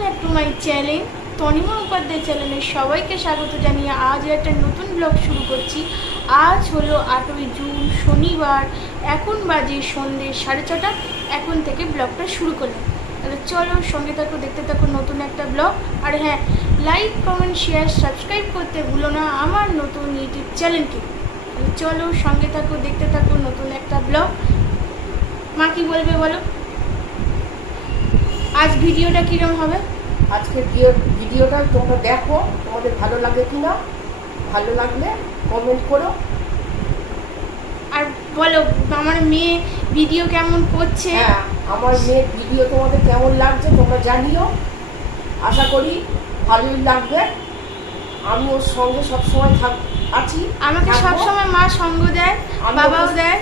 Back to my channel Tanima Upadhyay চ্যানেলে সবাইকে স্বাগত জানিয়ে আজ একটা নতুন ব্লগ শুরু করছি। আজ হলো আটই জুন, শনিবার। এখন বাজে সন্ধ্যে সাড়ে ছটা। এখন থেকে ব্লগটা শুরু করলাম। তাহলে চলো সঙ্গে থাকো, দেখতে থাকো নতুন একটা ব্লগ আর হ্যাঁ লাইক কমেন্ট শেয়ার সাবস্ক্রাইব করতে ভুলো না আমার নতুন ইউটিউব চ্যানেলকে চলো সঙ্গে থাকো, দেখতে থাকো নতুন একটা ব্লগ মা কি বলবে বলো? আজ ভিডিওটা কিরম হবে? আজকের ভিডিওটা তোমরা দেখো তোমাদের ভালো লাগে কি না ভালো লাগলে কমেন্ট করো। আর বলো আমার মেয়ে ভিডিও কেমন করছে? হ্যাঁ আমার মেয়ের ভিডিও তোমাদের কেমন লাগছে তোমরা জানিও। আশা করি ভালোই লাগবে। আমি ওর সঙ্গে সবসময় থাক আছি আমাকে সবসময় মা সঙ্গ দেয় বাবাও দেয়।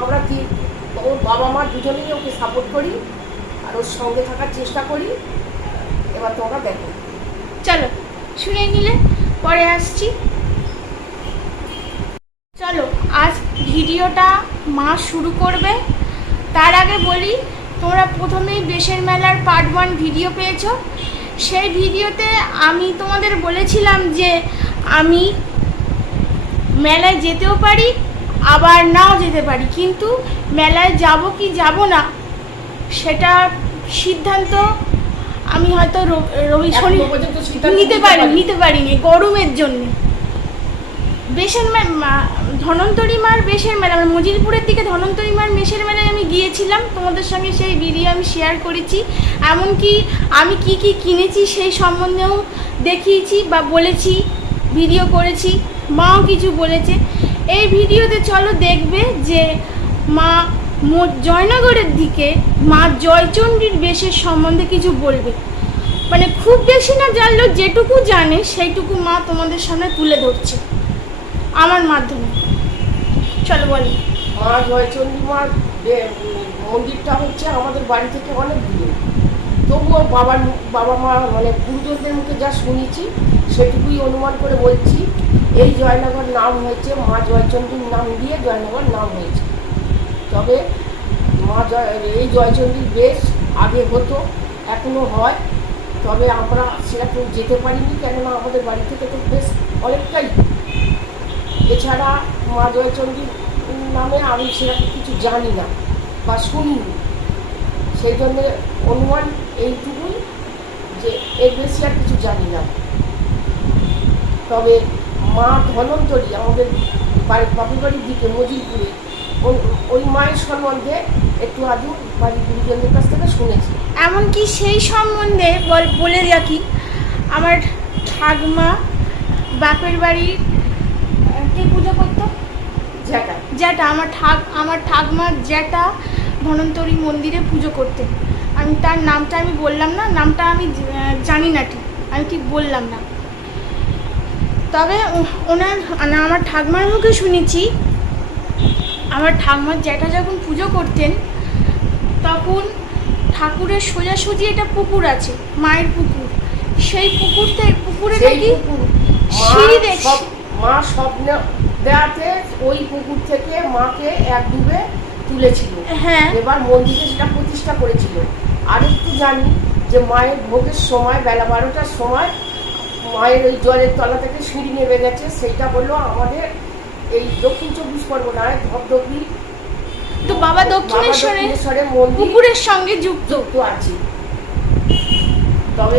আমরা কি ওর বাবা মা দুজনেই ওকে সাপোর্ট করি। ওর সঙ্গে থাকার চেষ্টা করি। এবার তোমরা দেখো। চলো, শুনে নিলে, পরে আসছি। চলো, আজ ভিডিওটা মা শুরু করবে। তার আগে বলি, তোমরা প্রথমেই বেশের মেলার পার্ট ওয়ান ভিডিও পেয়েছ। সেই ভিডিওতে আমি তোমাদের বলেছিলাম যে আমি মেলায় যেতেও পারি, আবার নাও যেতে পারি। কিন্তু মেলায় যাব কি যাব না, সেটা সিদ্ধান্ত আমি হয়তো রবি শনি নিতে পারি। নিতে পারিনি গরমের জন্য। বেশের ধন্বন্তরী মার বেশের মেলা মানে মজিলপুরের দিকে ধনন্তরী মার মেশের মেলায় আমি গিয়েছিলাম। তোমাদের সঙ্গে সেই ভিডিও আমি শেয়ার করেছি। এমনকি আমি কি কি কিনেছি সেই সম্বন্ধেও দেখিয়েছি বা বলেছি ভিডিও করেছি মাও কিছু বলেছে। এই ভিডিওতে চলো দেখবে যে মো- জয়নগরের দিকে মা জয়চণ্ডীর বেশের সম্বন্ধে কিছু বলবে? মানে খুব বেশি না জানলেও যেটুকু জানে, সেইটুকু মা তোমাদের সামনে তুলে ধরছে। আমার মাধ্যমে। চলো বলো। মা জয়চণ্ডী মার মন্দিরটা হচ্ছে আমাদের বাড়ি থেকে অনেক দূরে। তবুও বাবার বাবা মা মানে গুরুজনদের মুখে যা শুনেছি, সেটুকুই অনুমান করে বলছি, এই জয়নগর নাম হয়েছে মা জয়চণ্ডীর নাম দিয়ে জয়নগর নাম হয়েছে। তবে মা এই জয়চণ্ডীর বেশ আগে হতো এখনও হয়। তবে আমরা সেরকম যেতে পারিনি, কেননা আমাদের বাড়ি থেকে তো বেশ অনেকটাই। এছাড়া মা জয়চণ্ডীর নামে আমি সেরকম কিছু জানি না বা শুনিনি। সেই জন্য অনুমান এইটুকুই যে এর বেশি আর কিছু জানি না। তবে মা ধনন্তরী আমাদের বাড়ির বাপের বাড়ির দিকে মজিলপুরে ওই- ওই মায়ের সম্বন্ধে একটু আধু বাড়ির গুরুজনদের কাছ থেকে শুনেছি। এমনকি সেই সম্বন্ধে বল রাখি আমার ঠাকমা বাপের বাড়ির কে পুজো করতো? যেটা জ্যাটা আমার ঠাক আমার ঠাকমার জ্যাটা ধনন্তরী মন্দিরে পুজো করতেন। আমি তার নামটা আমি বললাম না নামটা আমি জানি না ঠিক। আমি ঠিক বললাম না। তবে ওনার আমার ঠাকমার মুখে শুনেছি আমার ঠাকমার জ্যাঠা যখন পুজো করতেন তখন ঠাকুরের সোজাসুজি একটা পুকুর আছে মায়ের পুকুর। সেই পুকুর থেকে পুকুরে। নাকি সিঁড়ি। সব মা স্বপ্ন দেওয়াতে ওই পুকুর থেকে মাকে এক ডুবে তুলেছিল। হ্যাঁ। এবার মন্দিরে সেটা প্রতিষ্ঠা করেছিল। আর একটু জানি যে মায়ের ভোগের সময় বেলা বারোটার সময় মায়ের ওই জলের তলা থেকে সিঁড়ি নেমে গেছে সেইটা হলো আমাদের এই দক্ষিণ চব্বিশ পরগনায় ধবধবি তো বাবা দক্ষিণেশ্বরে পুকুরের সঙ্গে যুক্ত আছে। তবে